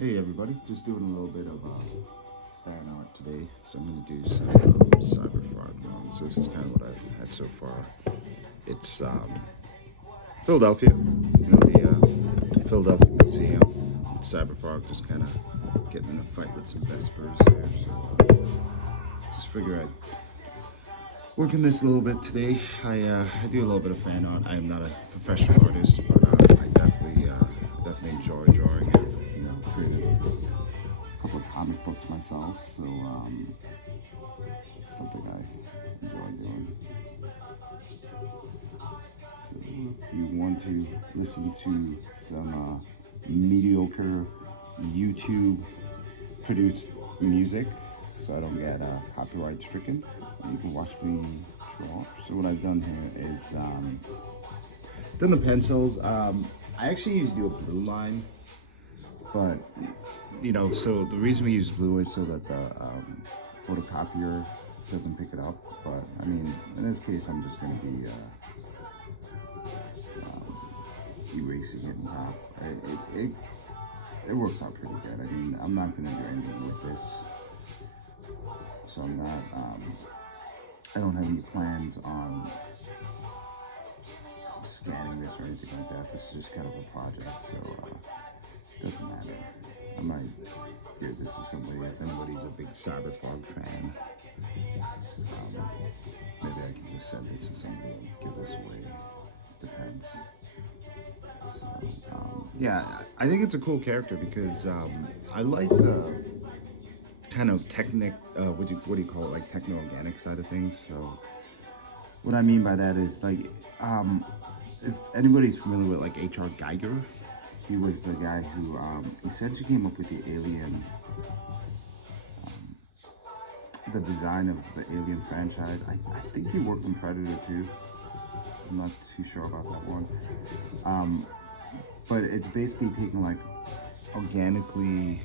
Hey everybody, just doing a little bit of fan art today. So I'm going to do some Cyberfrog drawings. So this is kind of what I've had so far. It's Philadelphia, the Philadelphia Museum. Cyberfrog just kind of getting in a fight with some Vespers there. So just figure I'd work on this a little bit today. I do a little bit of fan art. I am not a professional artist, but I definitely enjoy drawing. I've created a couple of comic books myself, so something I enjoy doing. So if you want to listen to some mediocre YouTube produced music, so I don't get copyright stricken, you can watch me draw. So what I've done here is done the pencils. I actually used to do a blue line, but so the reason we use blue is so that the photocopier doesn't pick it up. But I mean, in this case, I'm just going to be erasing it in half. It works out pretty good. I mean, I'm not going to do anything with this, so I'm not. I don't have any plans on scanning this or anything like that. This is just kind of a project, so it doesn't matter. I might give this to somebody if anybody's a big Cyberfrog fan. Maybe I can just send this to somebody and give this away. Depends. So, yeah, I think it's a cool character because I like the kind of what do you call it, like techno-organic side of things. So what I mean by that is like, if anybody's familiar with like H.R. Geiger, he was the guy who essentially came up with the Alien, the design of the Alien franchise. I think he worked on Predator too. I'm not too sure about that one. But it's basically taking like organically,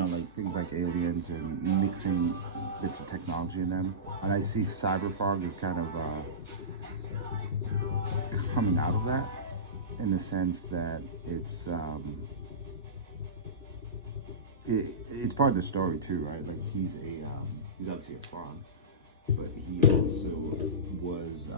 like things like aliens and mixing bits of technology in them. And I see Cyberfrog is kind of coming out of that in the sense that it's part of the story too, right? Like he's obviously a frog, but he also was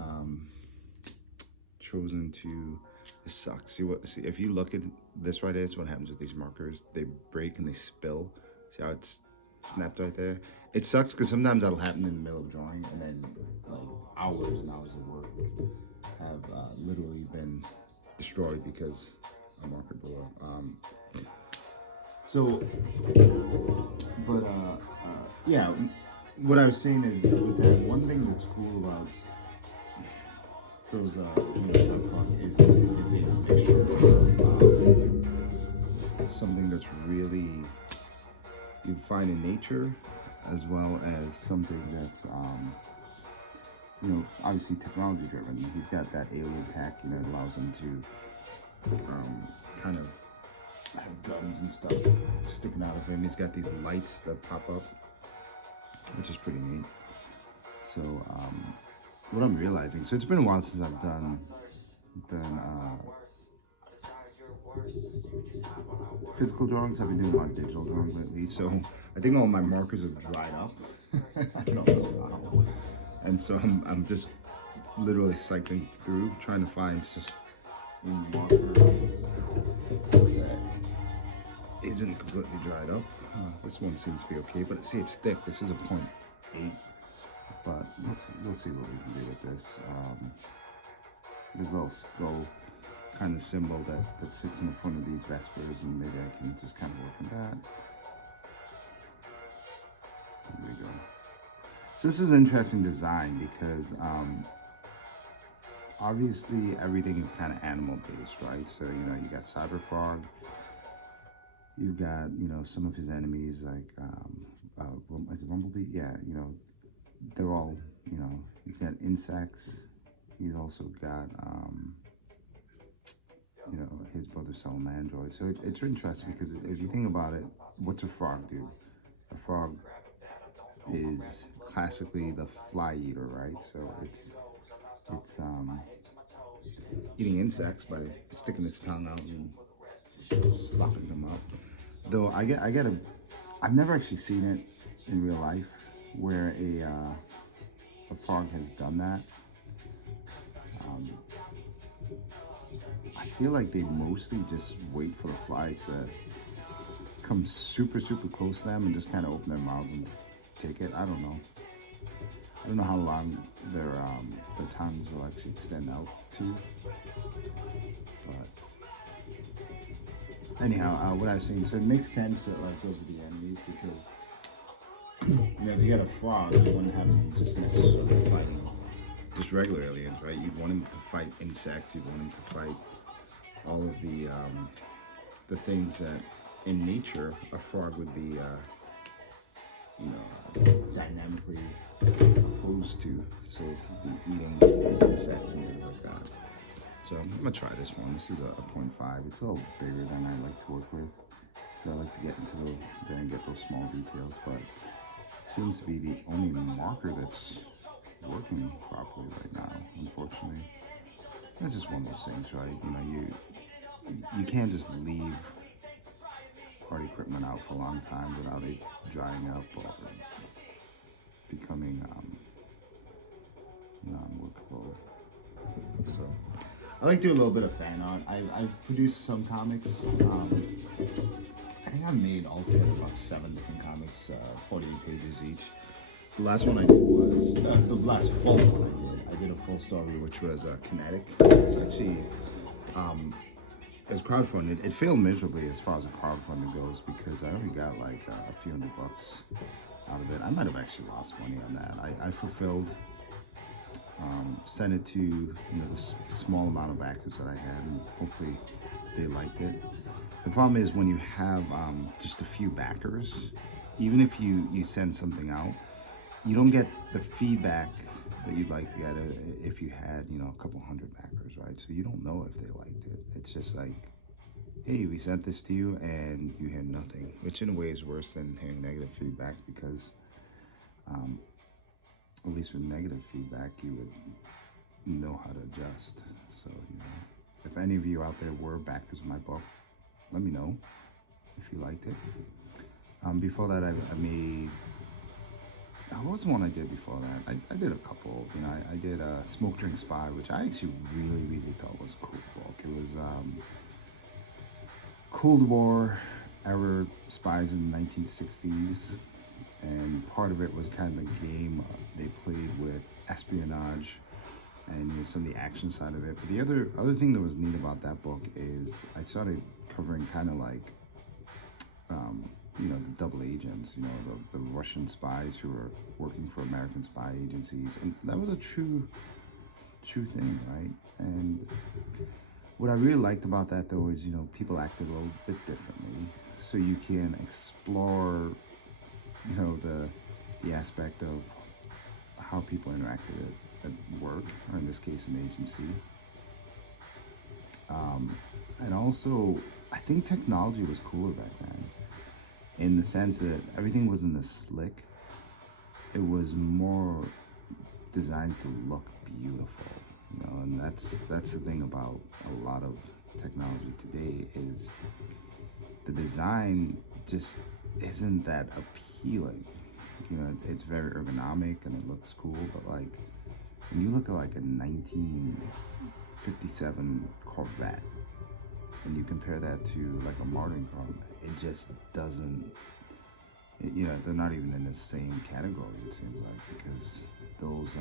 chosen to. It sucks. See if you look at this right here, it's what happens with these markers. They break and they spill. See how it's snapped right there? It sucks because sometimes that'll happen in the middle of drawing, and then like hours and hours of work have literally been destroyed because a marker blew up. So, but yeah, what I was saying is with that, one thing that's cool about those subcon is that they have a mixture of something that's really you find in nature, as well as something that's obviously technology driven. He's got that alien tech, it allows him to kind of have guns and stuff sticking out of him. He's got these lights that pop up, which is pretty neat. So what I'm realizing, so it's been a while since I've done physical drawings. I've been doing a lot of digital drawings lately. So I think all my markers have dried up. I don't know how. And so I'm just literally cycling through, trying to find a marker that isn't completely dried up. This one seems to be okay, but see, it's thick. This is a 0.8, but we'll see what we can do with this. There's a little skull kind of symbol that sits in the front of these Vespers, and maybe I can just kind of work on that. There we go. So this is an interesting design because obviously everything is kind of animal based, right? So you got Cyberfrog, you've got some of his enemies like is it Bumblebee? Yeah, they're all he's got insects. He's also got his brother Salamandroid. So it's interesting because if you think about it, what's a frog do? A frog is classically the fly eater, right? So it's eating insects by sticking its tongue out and slopping them up. Though I've never actually seen it in real life where a frog has done that. Um, I feel like they mostly just wait for the flies to come super close to them and just kind of open their mouths and take it. I don't know. I don't know how long their tongues will actually extend out to. But anyhow, what I was saying, so it makes sense that like those are the enemies because if you got a frog, you wouldn't have them just necessarily fighting just regular aliens, right? You'd want them to fight insects. You'd want them to fight all of the things that in nature a frog would be, dynamically opposed to. So be eating insects and things like that. So I'm gonna try this one. This is a 0.5. It's a little bigger than I like to work with. So I like to get into get those small details, but it seems to be the only marker that's working properly right now, unfortunately. It's just one of those things, right? You can't just leave hard equipment out for a long time without it drying up or becoming non-workable. So I like to do a little bit of fan art. I've produced some comics. I think I've made altogether about 7 different comics, 48 pages each. The last one I did was, the last full one I did a full story, which was Kinetic. It was actually, as crowdfunded, it failed miserably as far as the crowdfunding goes because I only got like a few $100 out of it. I might have actually lost money on that. I fulfilled, sent it to the small amount of backers that I had, and hopefully they liked it. The problem is when you have just a few backers, even if you send something out, you don't get the feedback that you'd like to get if you had, a couple hundred backers, right? So you don't know if they liked it. It's just like, hey, we sent this to you and you hear nothing, which in a way is worse than hearing negative feedback because at least with negative feedback, you would know how to adjust. So, if any of you out there were backers of my book, let me know if you liked it. Before that, I made, what was the one I did before that? I did a couple, I did a Smoke Drink Spy, which I actually really thought was a cool book. It was Cold War era spies in the 1960s, and part of it was kind of the game they played with espionage and some of the action side of it. But the other thing that was neat about that book is I started covering kind of like the double agents, the Russian spies who were working for American spy agencies, and that was a true thing, right? And what I really liked about that though is people acted a little bit differently, so you can explore the aspect of how people interacted at work, or in this case an agency. And also, I think technology was cooler back then, in the sense that everything wasn't as slick. It was more designed to look beautiful, and that's the thing about a lot of technology today is the design just isn't that appealing. It's very ergonomic and it looks cool, but like when you look at like a 1957 Corvette and you compare that to like a modern car, it just doesn't, they're not even in the same category, it seems like, because those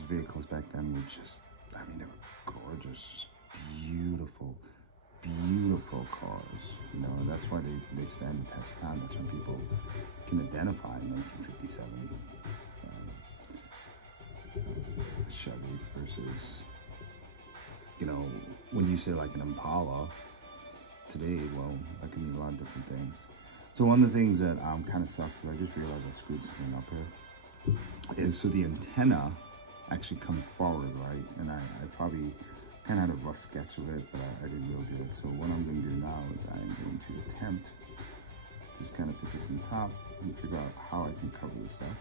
vehicles back then were just, they were gorgeous, just beautiful cars, and that's why they stand the test of time. That's when people can identify 1957 Chevy versus, when you say like an Impala today, well, that can mean a lot of different things. So one of the things that kind of sucks is I just realized I screwed something up here, is so the antenna actually comes forward, right? And I probably kind of had a rough sketch of it, but I didn't really do it. So what I'm going to do now is I'm going to attempt just kind of put this on top and figure out how I can cover this stuff.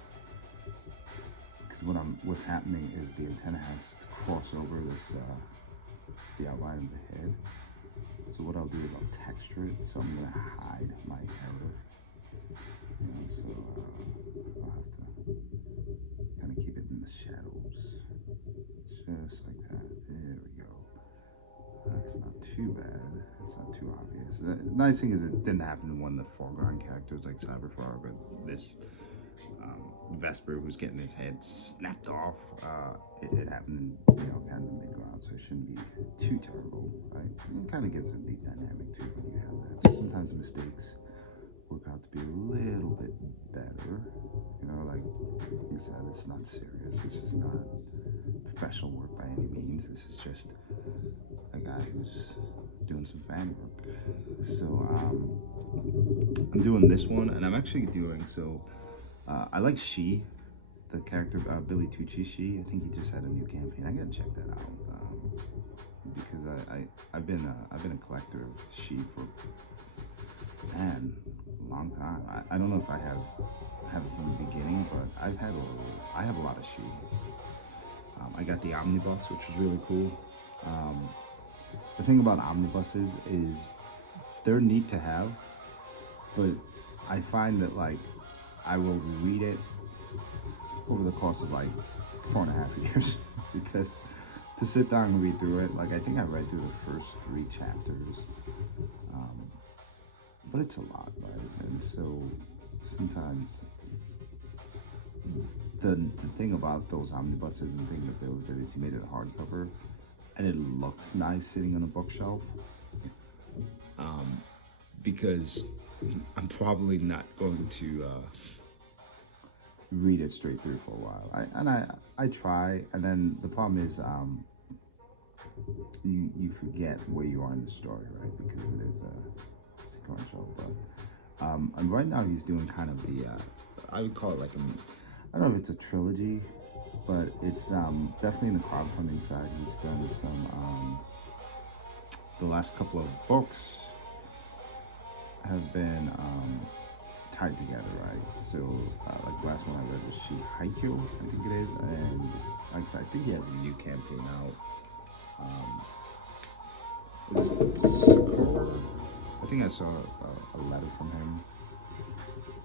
Because what's happening is the antenna has to cross over this the outline of the head. So what I'll do is I'll texture it, so I'm gonna hide my error. So I'll have to kind of keep it in the shadows, just like that. There we go. That's not too bad. It's not too obvious. The nice thing is it didn't happen when the foreground character was like Cyberfrog or this Vesper who's getting his head snapped off. It happened in, kind of the mid-ground, so it shouldn't be too terrible, right? And it kind of gives a neat dynamic too when you have that. So sometimes mistakes work out to be a little bit better. Like I said, it's not serious. This is not professional work by any means. This is just a guy who's doing some fan work. So I'm doing this one, and I'm actually doing I like She, the character Billy Tucci. She, I think he just had a new campaign. I gotta check that out because I've been a collector of She for a long time. I don't know if I have it from the beginning, but I have a lot of She. I got the omnibus, which was really cool. The thing about omnibuses is they're neat to have, but I find that I will read it over the course of 4.5 years because to sit down and read through it, I think I read through the first 3 chapters, but it's a lot, right? And so sometimes the thing about those omnibuses and things that they did is he made it a hardcover, and it looks nice sitting on a bookshelf. Because I'm probably not going to read it straight through for a while. I try, and then the problem is you forget where you are in the story, right? Because it is a sequential. But and right now he's doing kind of the I would call it I don't know if it's a trilogy, but it's definitely in the crowdfunding side. He's done some the last couple of books have been tied together, right? So the last one I read was She Haikyou, I think it is, and I think he has a new campaign out. Is this Sakura? I think I saw a letter from him.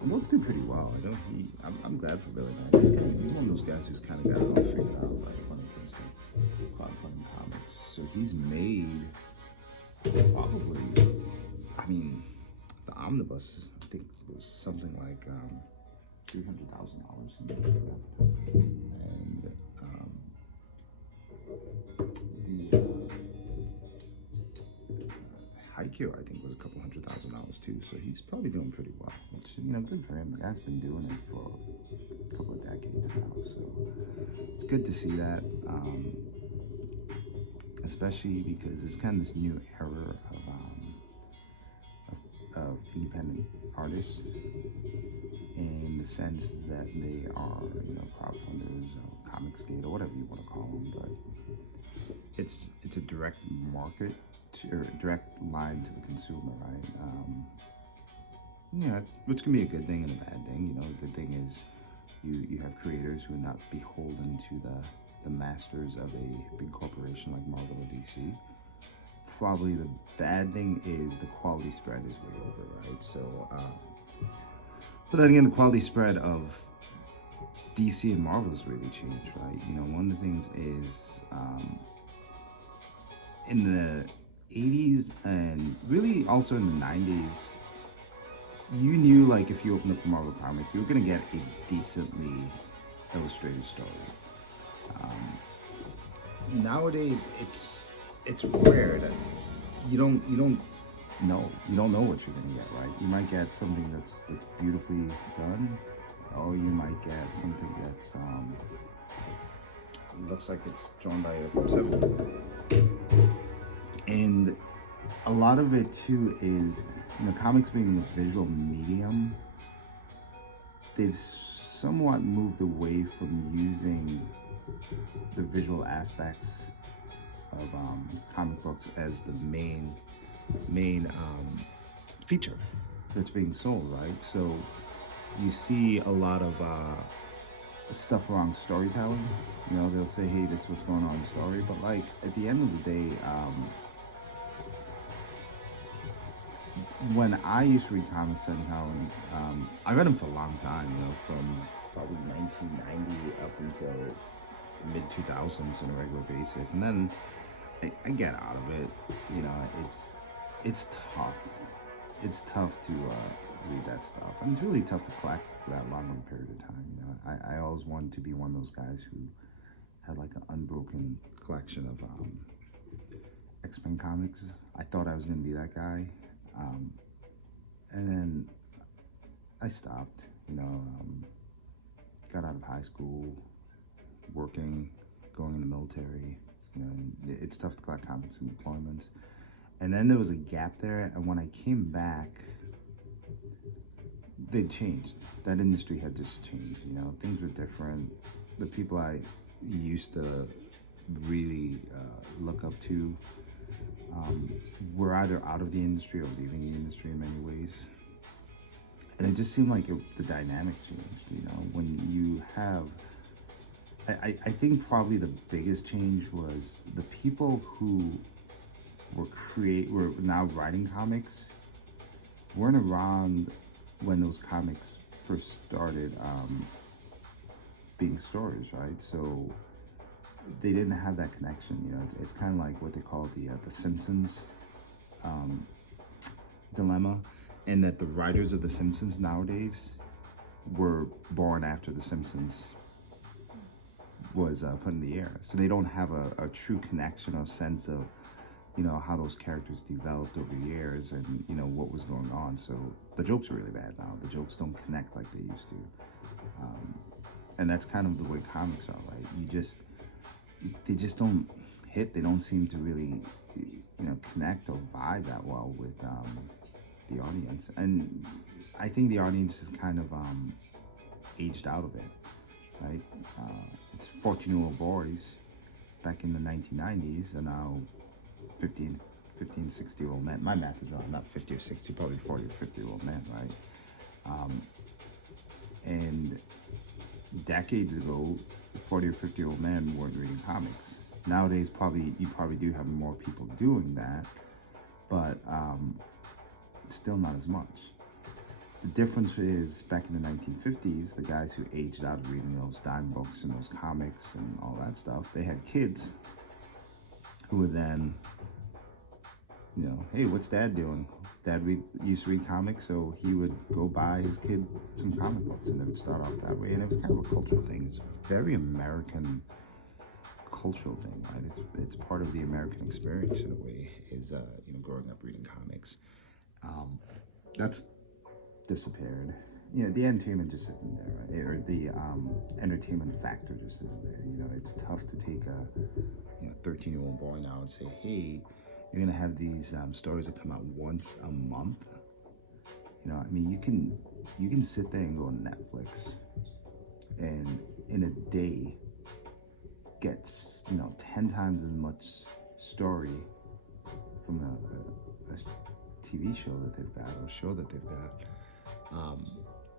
And those do pretty well. I know I'm glad for Billy, man. He's one of those guys who's kind of got it all figured out, when it comes to crowdfunding comics. So he's made probably, the omnibus, I think, was something like $300,000, something like that. And the Haikyuu, I think, was a couple $100,000 too. So he's probably doing pretty well, which, good for him. The guy's been doing it for a couple of decades now. So it's good to see that, especially because it's kind of this new era of independent artists, in the sense that they are, crowdfunders or Comicsgate or whatever you want to call them, but it's a direct market or direct line to the consumer, right? Which can be a good thing and a bad thing. The good thing is you have creators who are not beholden to the masters of a big corporation like Marvel or DC. Probably the bad thing is the quality spread is way over, right? So, but then again, the quality spread of DC and Marvel has really changed, right? One of the things is in the 80s and really also in the 90s, you knew if you opened up a Marvel comic, you were gonna get a decently illustrated story. Nowadays, it's rare that you don't know what you're gonna get, right? You might get something that's beautifully done, or you might get something that's looks like it's drawn by a 7-year-old. And a lot of it too is, comics being a visual medium, they've somewhat moved away from using the visual aspects of comic books as the main feature that's being sold, right? So you see a lot of stuff around storytelling. You know, they'll say, "Hey, this is what's going on in the story," but like at the end of the day, when I used to read comics and how I read them for a long time. You know, from probably 1990 up until mid 2000s on a regular basis, and then I get out of it. You know, it's tough. It's tough to read that stuff, and it's really tough to collect for that long of a period of time. You know, I always wanted to be one of those guys who had like an unbroken collection of X-Men comics. I thought I was gonna be that guy, um, and then I stopped. You know, got out of high school, working, going in the military. You know, and it's tough to collect comics and deployments. And then there was a gap there, and when I came back, they changed. That industry had just changed. You know, things were different. The people I used to really look up to were either out of the industry or leaving the industry in many ways. And it just seemed like the dynamic changed. You know, when you have, I think probably the biggest change was the people who were now writing comics weren't around when those comics first started being stories, right? So they didn't have that connection. You know, it's kind of like what they call the Simpsons dilemma, in that the writers of the Simpsons nowadays were born after the Simpsons was put in the air, so they don't have a true connection or sense of, you know, how those characters developed over years and, you know, what was going on. So the jokes are really bad now. The jokes don't connect like they used to. And that's kind of the way comics are, right? They just don't hit. They don't seem to really, you know, connect or vibe that well with the audience. And I think the audience is kind of aged out of it, right? It's 14-year-old boys back in the 1990s and now 15, 60-year-old men. My math is wrong, not 50 or 60, probably 40 or 50-year-old men, right? And decades ago, 40 or 50-year-old men weren't reading comics. Nowadays, you probably do have more people doing that, but still not as much. The difference is back in the 1950s, the guys who aged out of reading those dime books and those comics and all that stuff, they had kids who would then, you know, hey, what's dad doing? Dad used to read comics, so he would go buy his kid some comic books, and it would start off that way. And it was kind of a cultural thing. It's a very American cultural thing, right? It's part of the American experience in a way, is you know, growing up reading comics. That's disappeared. You know, the entertainment just isn't there, right? Or the entertainment factor just isn't there. You know, it's tough to take a 13-year-old boy now and say, hey, you're gonna have these stories that come out once a month. You know, I mean, you can sit there and go on Netflix, and in a day get, you know, 10 times as much story from a TV show that they've got, or a show that they've got,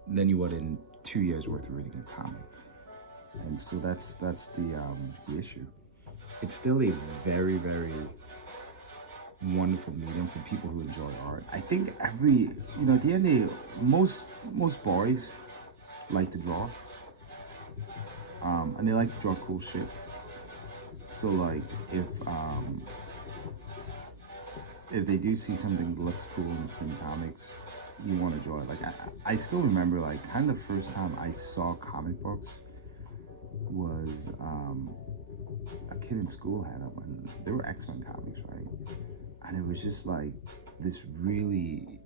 than you would in 2 years worth of reading a comic. And so that's the issue. It's still a very, very wonderful medium for people who enjoy art. I think at the end of the day, most boys like to draw, and they like to draw cool shit. So like if they do see something that looks cool and it's in comics, you want to draw it. Like I still remember, like, kind of the first time I saw comic books was a kid in school had them, and they were X-Men comics, right? And it was just like this really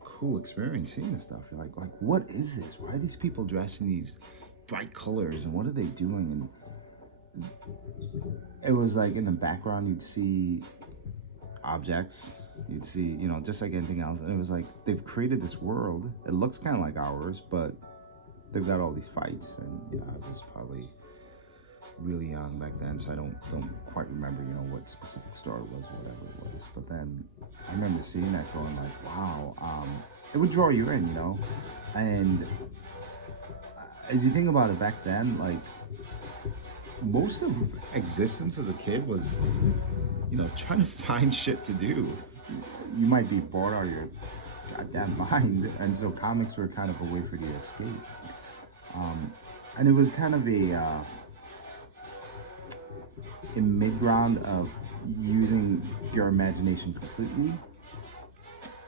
cool experience seeing this stuff. You're like, what is this? Why are these people dressed in these bright colors, and what are they doing? And it was like in the background you'd see objects, you'd see, you know, just like anything else. And it was like they've created this world. It looks kind of like ours, but they've got all these fights. And, you know, I was probably really young back then, so I don't quite remember, you know, what specific story it was or whatever it was. But then I remember seeing that going like, wow, it would draw you in, you know. And as you think about it back then, like most of existence as a kid was, trying to find shit to do. You might be bored out of your goddamn mind, and so comics were kind of a way for you to escape. And it was kind of a mid ground of using your imagination completely,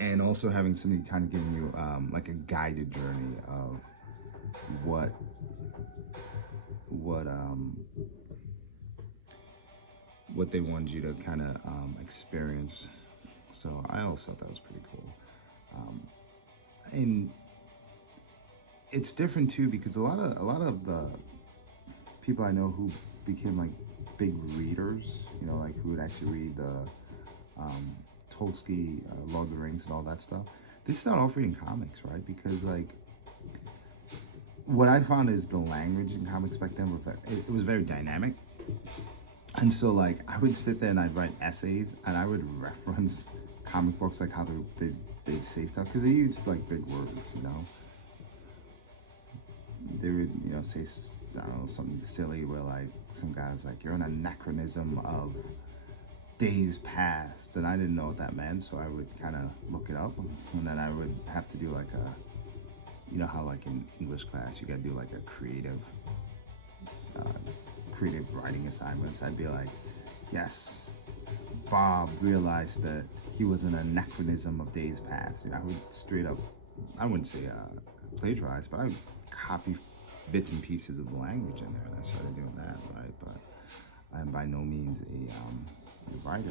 and also having somebody kind of giving you like a guided journey of what what um, what they wanted you to kind of experience. So I always thought that was pretty cool. And it's different too because a lot of the people I know who became like big readers, like who would actually read the um, Tolstoy, Lord of the Rings, and all that stuff. They start off reading comics, right? Because like what I found is the language in comics back then it was very dynamic, and so like I would sit there and I'd write essays and I would reference comic books, like how they'd say stuff because they used like big words. They would say, I don't know, something silly where like some guy's like, you're an anachronism of days past, and I didn't know what that meant, so I would kind of look it up, and then I would have to do like how like in English class you gotta do like a uh, creative writing assignments. I'd be like, yes, Bob realized that he was an anachronism of days past. I would straight up, I wouldn't say plagiarize, but I would copy bits and pieces of the language in there, and I started doing that, right? But I'm by no means a writer.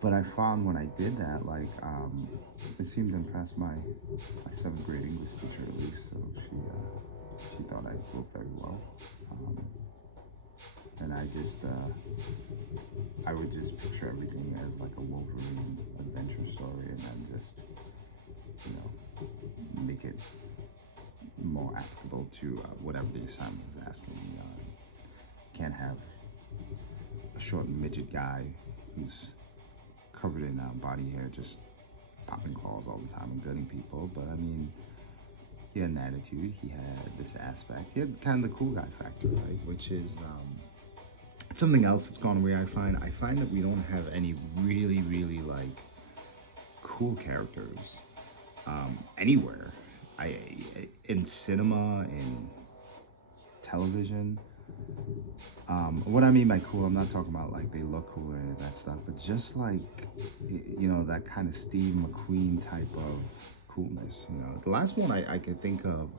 But I found when I did that, like, it seemed to impress my seventh grade English teacher at least. So she thought I wrote very well, um, and I would just picture everything as like a Wolverine adventure story, and then just you make it more applicable to whatever the assignment was asking me. Can't have a short midget guy who's covered in body hair just popping claws all the time and gutting people. But I mean, he had an attitude. He had this aspect. He had kind of the cool guy factor, right? Which is something else that's gone away. I find that we don't have any really, really like cool characters anywhere. In cinema, in television. What I mean by cool, I'm not talking about like they look cool or any of that stuff, but just like that kind of Steve McQueen type of coolness. The last one I could think of,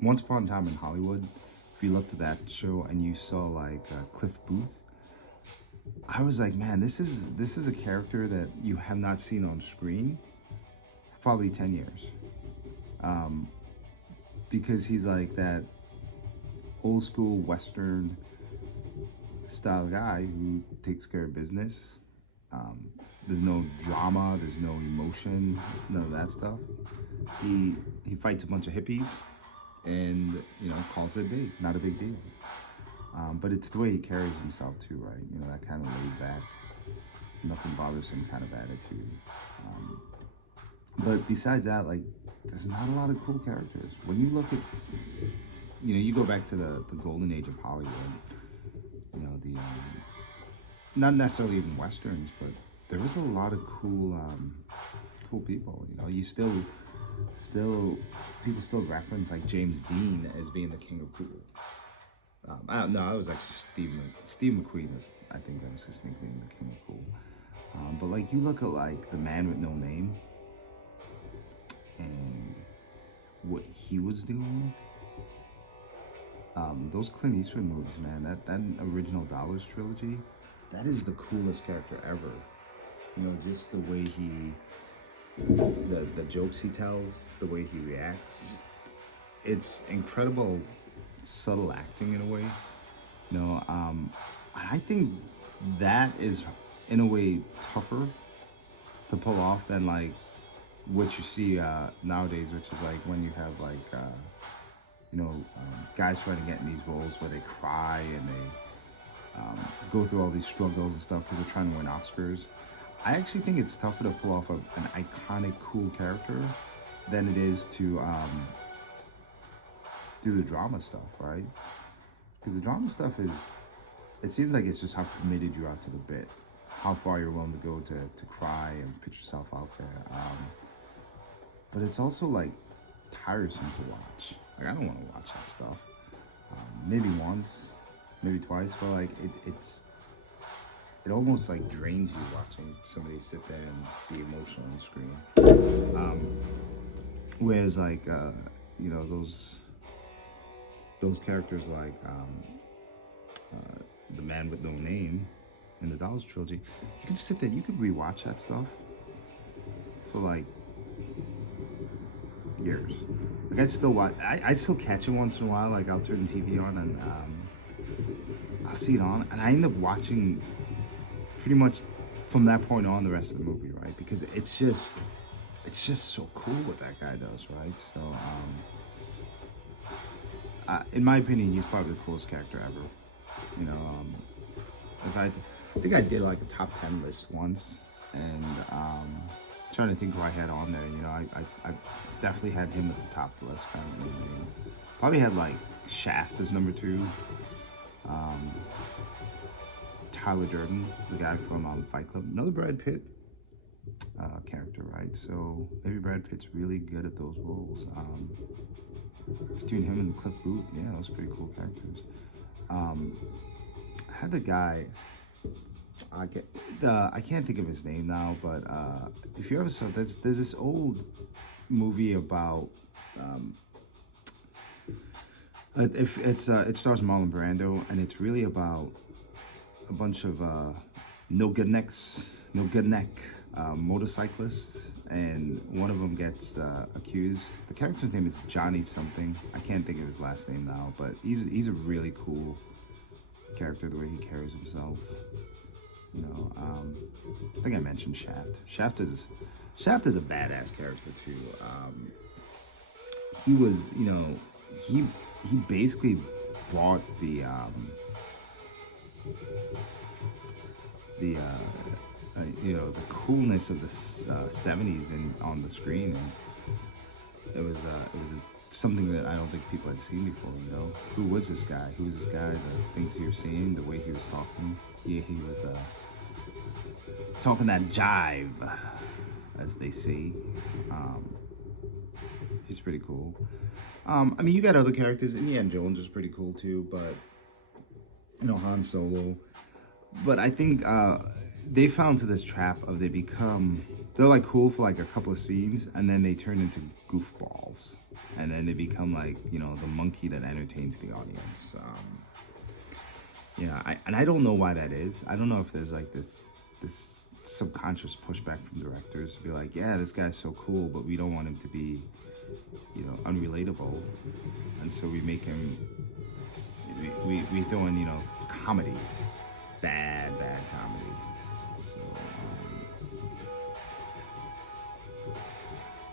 Once Upon a Time in Hollywood. If you looked at that show and you saw like Cliff Booth, I was like, man, this is a character that you have not seen on screen for probably 10 years, because he's like that old school Western style guy who takes care of business. Um, there's no drama, there's no emotion, none of that stuff. He fights a bunch of hippies and calls it a day, not a big deal. But it's the way he carries himself too, right? That kind of laid back, nothing bothers him kind of attitude. Um, but besides that, like, there's not a lot of cool characters. When you look at, you go back to the golden age of Hollywood. The not necessarily even westerns, but there was a lot of cool people. You still people still reference like James Dean as being the king of cool. I don't know. I was actually Steve McQueen. I think that was his nickname, the king of cool. But like you look at like The Man with No Name and what he was doing. Those Clint Eastwood movies, man, that original Dollars trilogy, that is the coolest character ever. Just the way the jokes he tells, the way he reacts. It's incredible, subtle acting in a way. I think that is in a way tougher to pull off than like what you see nowadays, which is like when you have like guys trying to get in these roles where they cry and they go through all these struggles and stuff because they're trying to win Oscars. I actually think it's tougher to pull off an iconic, cool character than it is to do the drama stuff, right? Because the drama stuff is, it seems like it's just how committed you are to the bit, how far you're willing to go to cry and put yourself out there. But it's also like tiresome to watch. Like, I don't want to watch that stuff. Maybe once, maybe twice, but like it almost like drains you watching somebody sit there and be emotional on the screen. Whereas like you know, those characters like the Man with No Name in the Dolls trilogy, you could sit there, you could rewatch that stuff for like years. Like I'd still watch, I still catch it once in a while. Like I'll turn the TV on and I'll see it on, and I end up watching pretty much from that point on the rest of the movie, right? Because it's just so cool what that guy does, right? So in my opinion, he's probably the coolest character ever. You know, I think I did like a top 10 list once, and trying to think who I had on there. You know, I definitely had him at the top of the list. Probably had like Shaft as number 2. Tyler Durden, the guy from Fight Club, another Brad Pitt character, right? So maybe Brad Pitt's really good at those roles. Between him and Cliff Booth, yeah, those pretty cool characters. I had the guy, I can't think of his name now, but if you ever saw, there's this old movie about it stars Marlon Brando, and it's really about a bunch of no good neck motorcyclists, and one of them gets accused. The character's name is Johnny something. I can't think of his last name now, but he's a really cool character, the way he carries himself. You know, I think I mentioned Shaft. Shaft is a badass character too. He was, you know, he basically brought the you know, the coolness of the 70s on the screen, and it was something that I don't think people had seen before. You know, who was this guy? Who was this guy? The things he was saying, the way he was talking. He was talking that jive, as they say. He's pretty cool. I mean, you got other characters. Indiana Jones was pretty cool too, but you know, Han Solo. But I think they fell into this trap of they're like cool for like a couple of scenes, and then they turn into goofballs, and then they become like, you know, the monkey that entertains the audience. Yeah, I don't know why that is. I don't know if there's like this subconscious pushback from directors to be like, yeah, this guy's so cool, but we don't want him to be, you know, unrelatable, and so we make him, we throw in, you know, comedy, bad comedy. So,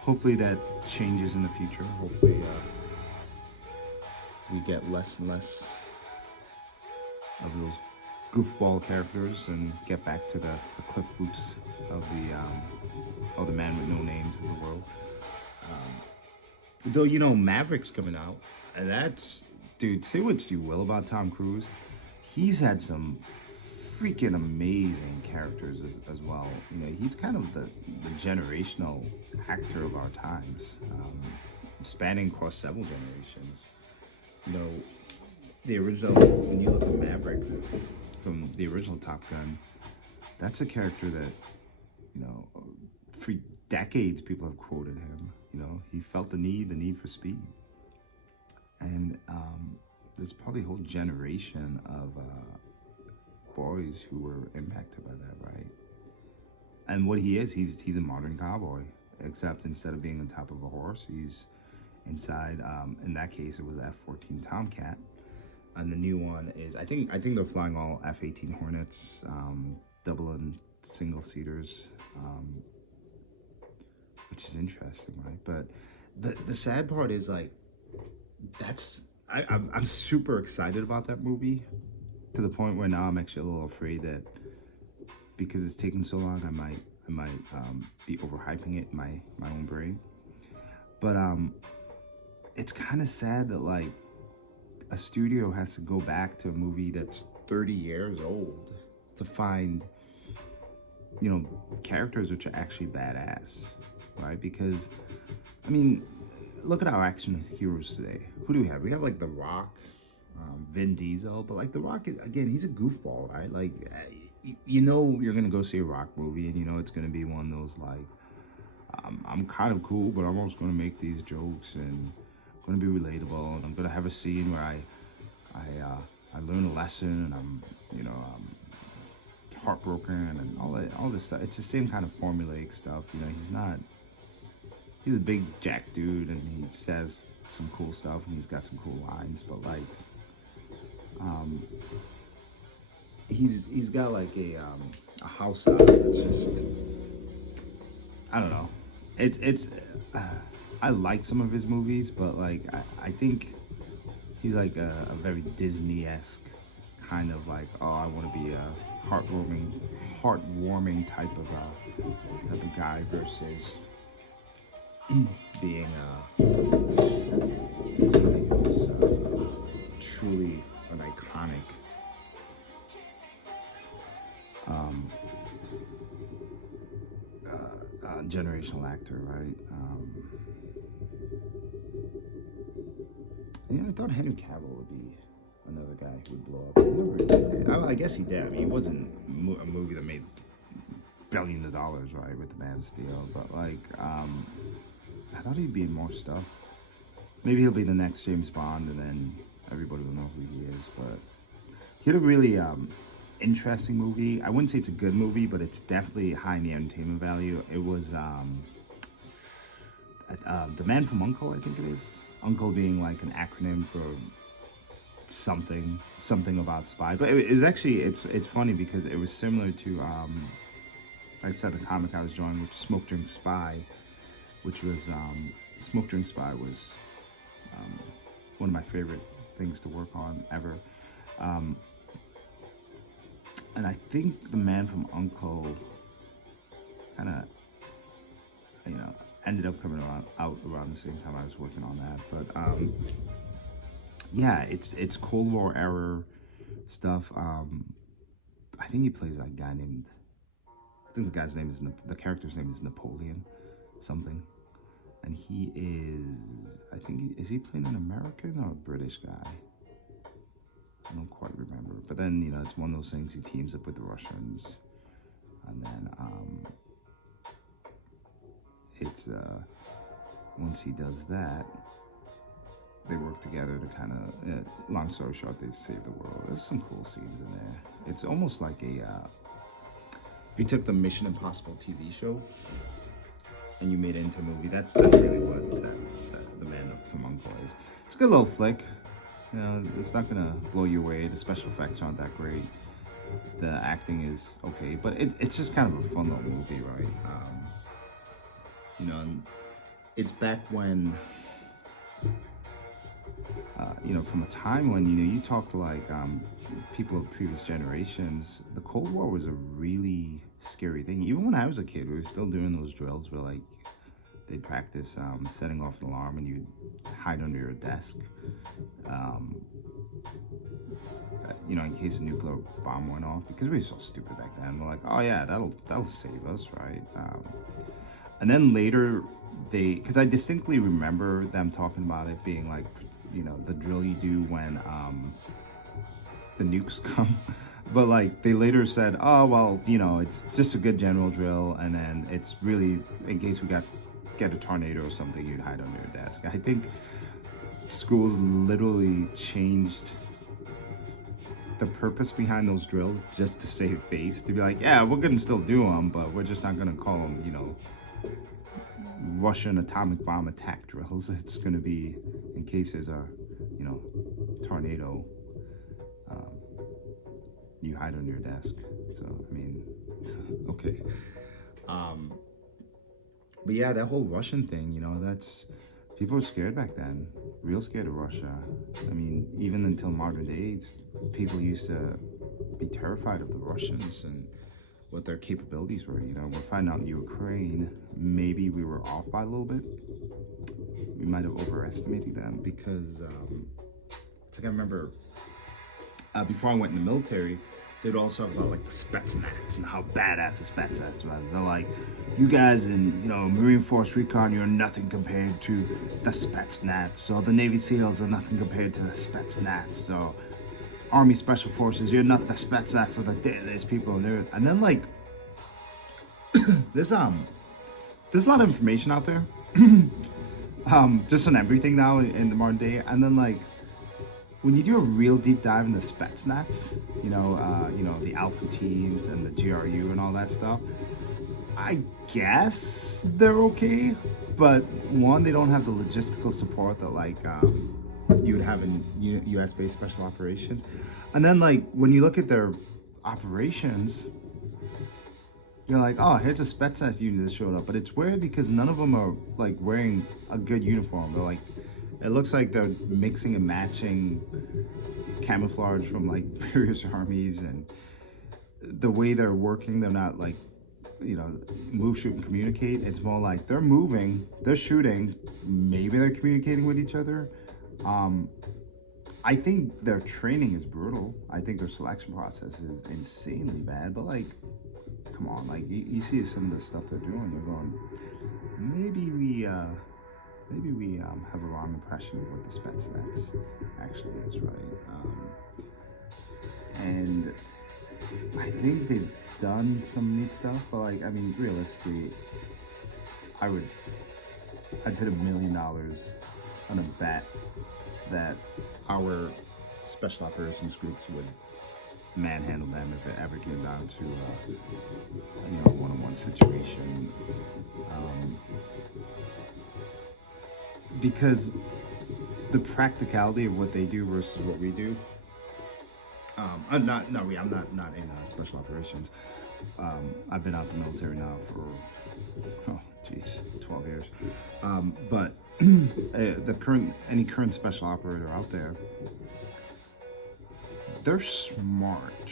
hopefully that changes in the future. Hopefully we get less and less of those goofball characters and get back to the Cliff Booths of the Man with No Names of the world. Though, you know, Maverick's coming out, and that's, dude, say what you will about Tom Cruise, he's had some freaking amazing characters as well. You know, he's kind of the generational actor of our times, spanning across several generations. You know, the original, when you look at Maverick from the original Top Gun, that's a character that, you know, for decades people have quoted him. You know, he felt the need for speed. And there's probably a whole generation of boys who were impacted by that, right? And what he is, he's a modern cowboy, except instead of being on top of a horse, he's inside, in that case, it was an F-14 Tomcat. And the new one is, I think they're flying all F-18 Hornets, double and single seaters, which is interesting, right? But the sad part is, like, I'm super excited about that movie, to the point where now I'm actually a little afraid that because it's taken so long, I might be overhyping it in my own brain. But it's kind of sad that, like, a studio has to go back to a movie that's 30 years old to find, characters which are actually badass, right? Because, I mean, look at our action heroes today. Who do we have? We have like The Rock, Vin Diesel, but like The Rock is, again, he's a goofball, right? Like, you're gonna go see a Rock movie, and it's gonna be one of those like, I'm kind of cool, but I'm also gonna make these jokes and gonna be relatable, and I'm gonna have a scene where I learn a lesson, and I'm heartbroken, and all this stuff. It's the same kind of formulaic stuff. He's a big jack dude, and he says some cool stuff, and he's got some cool lines, but like, he's got like a house style that's just, I don't know. It's I like some of his movies, but like I think he's like a very Disney-esque kind of like, oh, I want to be a heartwarming type of guy versus being somebody who's truly an iconic generational actor, right? Yeah, I thought Henry Cavill would be another guy who would blow up. He never really did. I guess he did. I mean, it wasn't a movie that made billions of dollars, right, with the Man of Steel. But like, I thought he'd be in more stuff. Maybe he'll be the next James Bond, and then everybody will know who he is. But he had a really interesting movie. I wouldn't say it's a good movie, but it's definitely high in the entertainment value. It was The Man from U.N.C.L.E., I think it is. U.N.C.L.E. being like an acronym for something about spy. But it is actually, it's funny because it was similar to, like I said, the comic I was drawing, which Smoke Drink Spy, which was, Smoke Drink Spy was one of my favorite things to work on ever. And I think The Man from U.N.C.L.E. kind of, ended up coming out around the same time I was working on that. But yeah, it's Cold War era stuff. I think he plays that guy named, I think the character's name is Napoleon something, and he is, I think, is he playing an American or a British guy? I don't quite remember. But then, it's one of those things, he teams up with the Russians, and then it's once he does that, they work together to kind of, long story short, they save the world. There's some cool scenes in there. It's almost like if you took the Mission Impossible TV show and you made it into a movie, that's really what the Man from U.N.C.L.E. is. It's a good little flick. It's not gonna blow you away. The special effects aren't that great. The acting is okay, but it's just kind of a fun little movie, right? And it's back when, from a time when, you talk to like people of previous generations, the Cold War was a really scary thing. Even when I was a kid, we were still doing those drills where like they'd practice setting off an alarm and you'd hide under your desk, in case a nuclear bomb went off, because we were so stupid back then. We're like, oh yeah, that'll save us, right? And then later, because I distinctly remember them talking about it being like, the drill you do when the nukes come. But like, they later said, oh, well, it's just a good general drill, and then it's really, in case we get a tornado or something, you'd hide under your desk. I think schools literally changed the purpose behind those drills just to save face, to be like, yeah, we're gonna still do them, but we're just not gonna call them, Russian atomic bomb attack drills. It's going to be in case there's a, tornado, you hide under your desk. So, I mean, okay. But yeah, that whole Russian thing, that's, people were scared back then, real scared of Russia. I mean, even until modern days, people used to be terrified of the Russians and what their capabilities were. We're finding out in Ukraine, maybe we were off by a little bit. We might have overestimated them, because it's Like I remember before I went in the military, they'd also talk about like the Spetsnaz and how badass the Spetsnaz was. They're like, you guys in Marine Force Recon, you're nothing compared to the Spetsnaz. So the Navy SEALs are nothing compared to the Spetsnaz. So Army Special Forces, you're not the Spetsnaz of the deadliest people on earth. And then like there's a lot of information out there, just on everything now in the modern day. And then like when you do a real deep dive in the Spetsnaz, the Alpha teams and the GRU and all that stuff, I guess they're okay, but one, they don't have the logistical support that like you would have in U.S.-based special operations. And then like when you look at their operations, you're like, oh, here's a Spetsnaz unit that showed up, but it's weird because none of them are like wearing a good uniform. They're like, it looks like they're mixing and matching camouflage from like various armies, and the way they're working, they're not like, move, shoot, and communicate. It's more like they're moving, they're shooting, maybe they're communicating with each other. I think their training is brutal. I think their selection process is insanely bad, but like, come on, like you see some of the stuff they're doing, you're going, maybe we have a wrong impression of what the Spetsnaz actually is, right? And I think they've done some neat stuff, but like, I mean, realistically, I'd put $1 million on a bet that our special operations groups would manhandle them if it ever came down to a one-on-one situation. Because the practicality of what they do versus what we do. I'm not in special operations. I've been out the military now for 12 years. But any current special operator out there, they're smart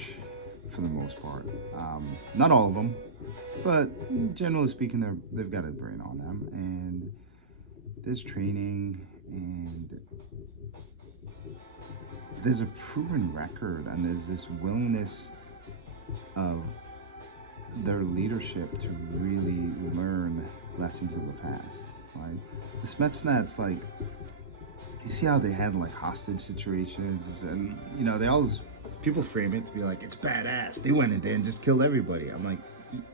for the most part. Not all of them, but generally speaking, they've got a brain on them, and there's training, and there's a proven record, and there's this willingness of their leadership to really learn lessons of the past. Like the Spetsnaz, like, you see how they handle like hostage situations, and they always, people frame it to be like, it's badass, they went in there and just killed everybody. I'm like,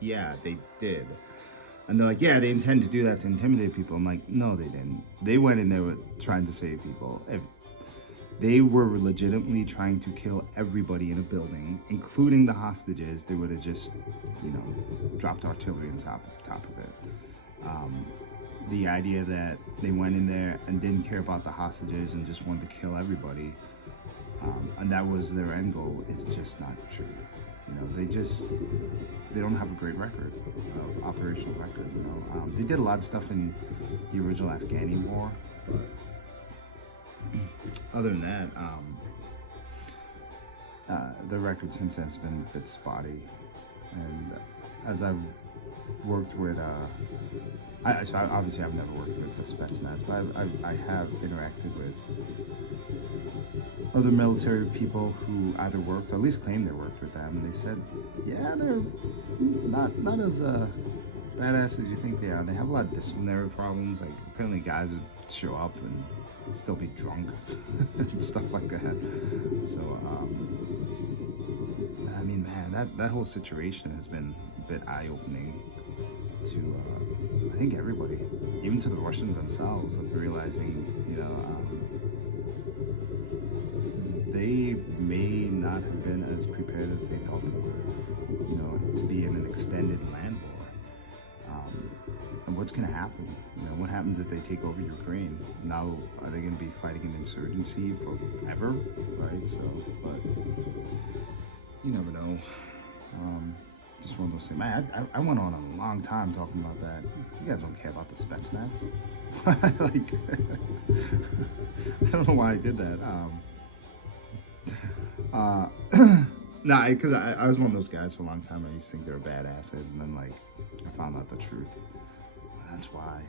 yeah, they did. And they're like, yeah, they intend to do that to intimidate people. I'm like, no, they didn't. They went in there trying to save people. If they were legitimately trying to kill everybody in a building, including the hostages, they would have just, dropped artillery on top of it. The idea that they went in there and didn't care about the hostages and just wanted to kill everybody, and that was their end goal, is just not true. They don't have a great record, operational record. They did a lot of stuff in the original Afghani war, but other than that, the record since then has been a bit spotty. And as I've worked with, obviously I've never worked with the Spetsnaz, but I have interacted with other military people who either worked or at least claimed they worked with them, and they said, yeah, they're not as badass as you think they are. They have a lot of disciplinary problems. Like apparently guys would show up and still be drunk and stuff like that. So I mean, man, that whole situation has been a bit eye-opening to I think everybody, even to the Russians themselves, of realizing, they may not have been as prepared as they thought they were, to be in an extended land war. And what's going to happen? What happens if they take over Ukraine? Now, are they going to be fighting an insurgency forever? Right? So, but you never know. Just one of those things. Man, I went on a long time talking about that. You guys don't care about the Spetsnaz. Like, I don't know why I did that. Nah, because I was one of those guys for a long time. I used to think they were badasses, and then like I found out the truth. That's why.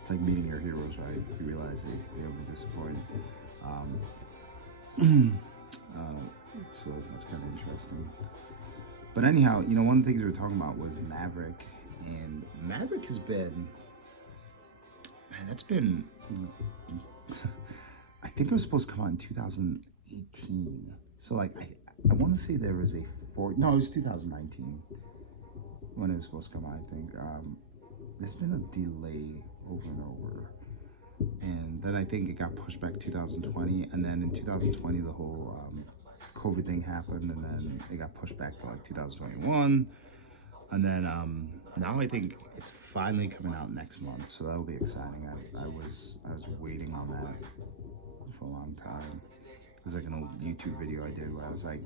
It's like meeting your heroes, right? You realize they'll be disappointed. So that's kind of interesting. But anyhow, you know, one of the things we were talking about was Maverick, and Maverick has been, man, that's been. I think it was supposed to come out in 2018. So like, I want to say there was a no, it was 2019 when it was supposed to come out. I think there's been a delay over and over, and then I think it got pushed back to 2020, and then in 2020 the whole COVID thing happened, and then it got pushed back to like 2021, and then now I think it's finally coming out next month, so that'll be exciting. I was waiting on that for a long time. There's like an old YouTube video I did where I was like,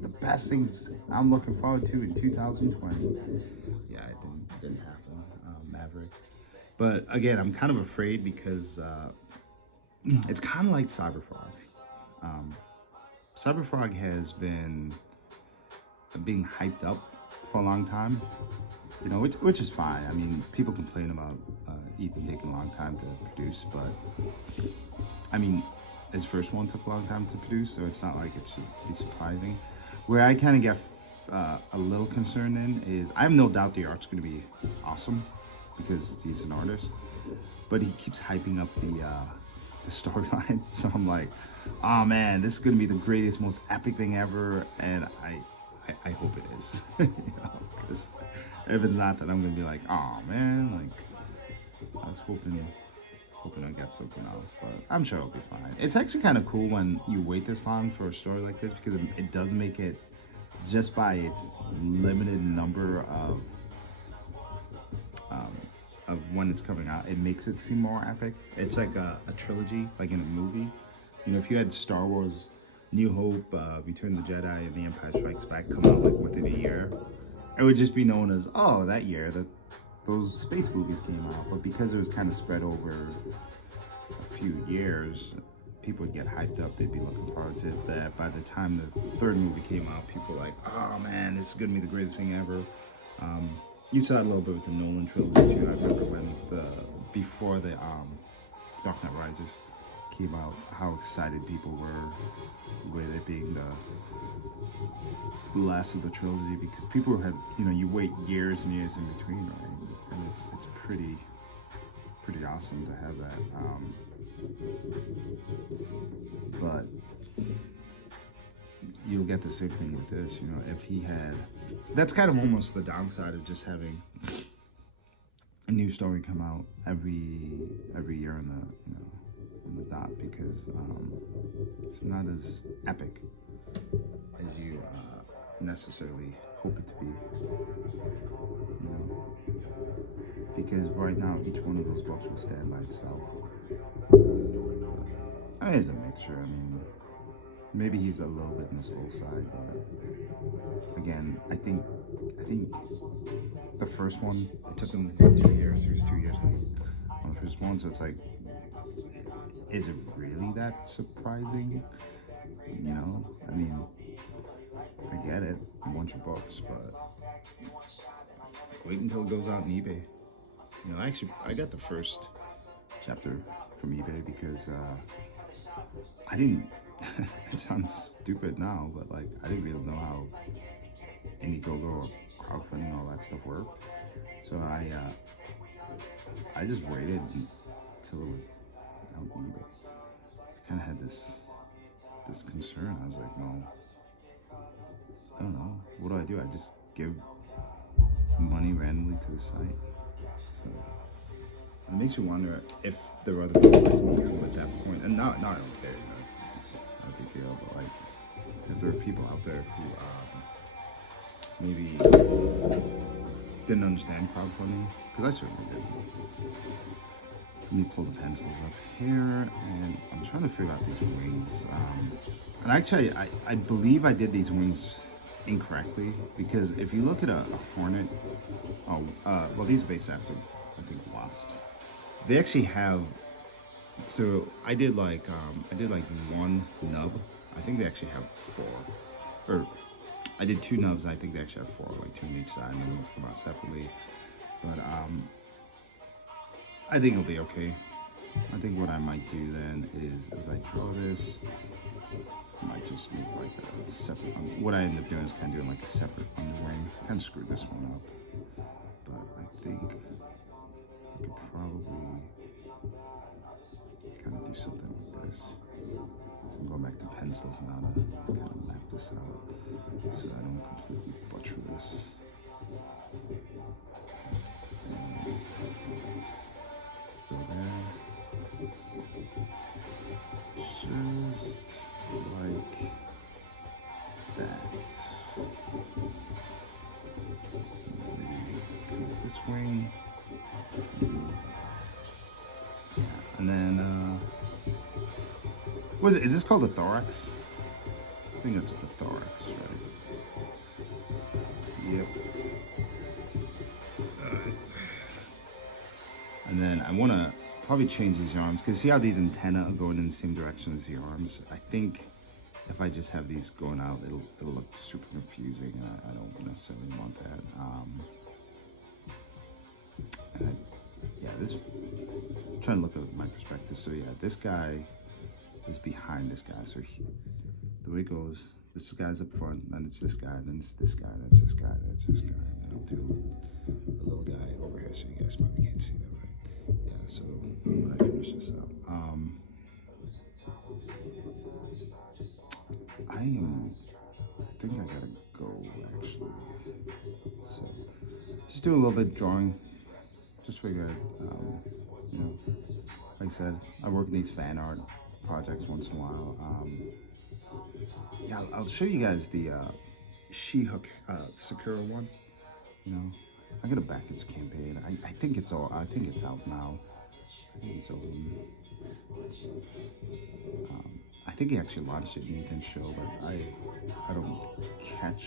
the best things I'm looking forward to in 2020. Yeah, it didn't happen, Maverick. But again, I'm kind of afraid because it's kind of like Cyberfrog. Um, Cyberfrog has been being hyped up for a long time, you know, which is fine. I mean, people complain about Ethan taking a long time to produce, but I mean, his first one took a long time to produce, so it's not like it should be surprising. Where I kind of get a little concerned in is I have no doubt the art's going to be awesome because he's an artist, but he keeps hyping up the storyline. So I'm like, oh man, this is going to be the greatest, most epic thing ever, and I hope it is. You know, because if it's not, then I'm going to be like, oh man, like I was hoping I get something else, but I'm sure it'll be fine. It's actually kind of cool when you wait this long for a story like this because it does make it, just by its limited number of when it's coming out, it makes it seem more epic. It's like a trilogy, like in a movie. You know, if you had Star Wars, New Hope, Return of the Jedi, and The Empire Strikes Back come out like within a year, it would just be known as, oh, that year that those space movies came out. But because it was kind of spread over a few years, people would get hyped up. They'd be looking forward to that. By the time the third movie came out, people were like, oh man, this is gonna be the greatest thing ever. You saw it a little bit with the Nolan trilogy too. I remember when before the Dark Knight Rises came out, how excited people were with it being the last of the trilogy, because people had, you know, you wait years and years in between, right? And it's pretty awesome to have that. But you'll get the same thing with this, you know, if he had, that's kind of almost the downside of just having a new story come out every year in the, you know, in the dot, because it's not as epic as you necessarily hope it to be, you know, because right now each one of those books will stand by itself. I mean, it's a mixture. I mean, maybe he's a little bit on the slow side, but again, I think the first one, it took him 2 years. He was 2 years late on the first one, so it's like, is it really that surprising? You know, I mean, I get it, you want your books, but wait until it goes out on eBay. You know, actually, I got the first chapter from eBay because I didn't. It sounds stupid now, but like I didn't really know how Indiegogo or crowdfunding and all that stuff worked. So I just waited until it was out on eBay. I kind of had this concern. I was like, well, I don't know. What do? I just give money randomly to the site. So it makes you wonder if there are other people like me who at that point, and not I don't care, you know, it's not a big deal, but like if there are people out there who maybe didn't understand crowdfunding, because I certainly didn't. Let me pull the pencils up here, and I'm trying to figure out these wings. And actually, I believe I did these wings incorrectly, because if you look at a hornet, well, these are based after, I think, wasps. They actually have, so I did like one nub. I think they actually have 4, or I did 2 nubs. I think they actually have 4, like 2 on each side, and the ones come out separately. But I think it'll be okay. I think what I might do then is I draw this, might just make like a separate. What I ended up doing is kind of doing like a separate underwing. Kind of screwed this one up, but I think I could probably kind of do something with this. So I'm going back to pencils now to kind of map this out so I don't completely butcher this. Go there. Just like that. Maybe this wing. And then, what is it? Is this called the thorax? I think it's the thorax, right? Yep. And then I want to probably change these arms because see how these antennae are going in the same direction as the arms? I think if I just have these going out, it'll look super confusing, and I don't necessarily want that. Yeah, this. I'm trying to look at my perspective. So yeah, this guy is behind this guy. So the way it goes, this guy's up front, then it's this guy, then it's this guy, that's this guy, that's this guy. And then I'll do the little guy over here, so you guys probably can't see that, right? Yeah. So when I finish this up, I think I gotta go actually. So just do a little bit of drawing. Just figured, you know, like I said, I work in these fan art projects once in a while. Yeah, I'll show you guys the She-Hook Sakura one. You know, I gotta back its campaign. I think it's all. I think it's out now. I think it's over. I think he actually launched it in Ethan's show, but I don't catch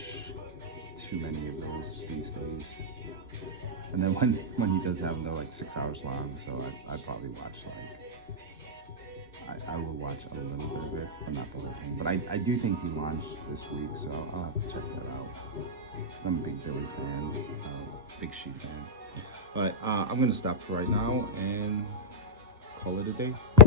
too many of those these days. And then when he does have them, they're like 6 hours long, so I probably watch like I will watch a little bit of it, but not the whole thing. But I do think he launched this week, so I'll have to check that out. I'm a big Billy fan, big She fan. But I'm gonna stop for right now and call it a day.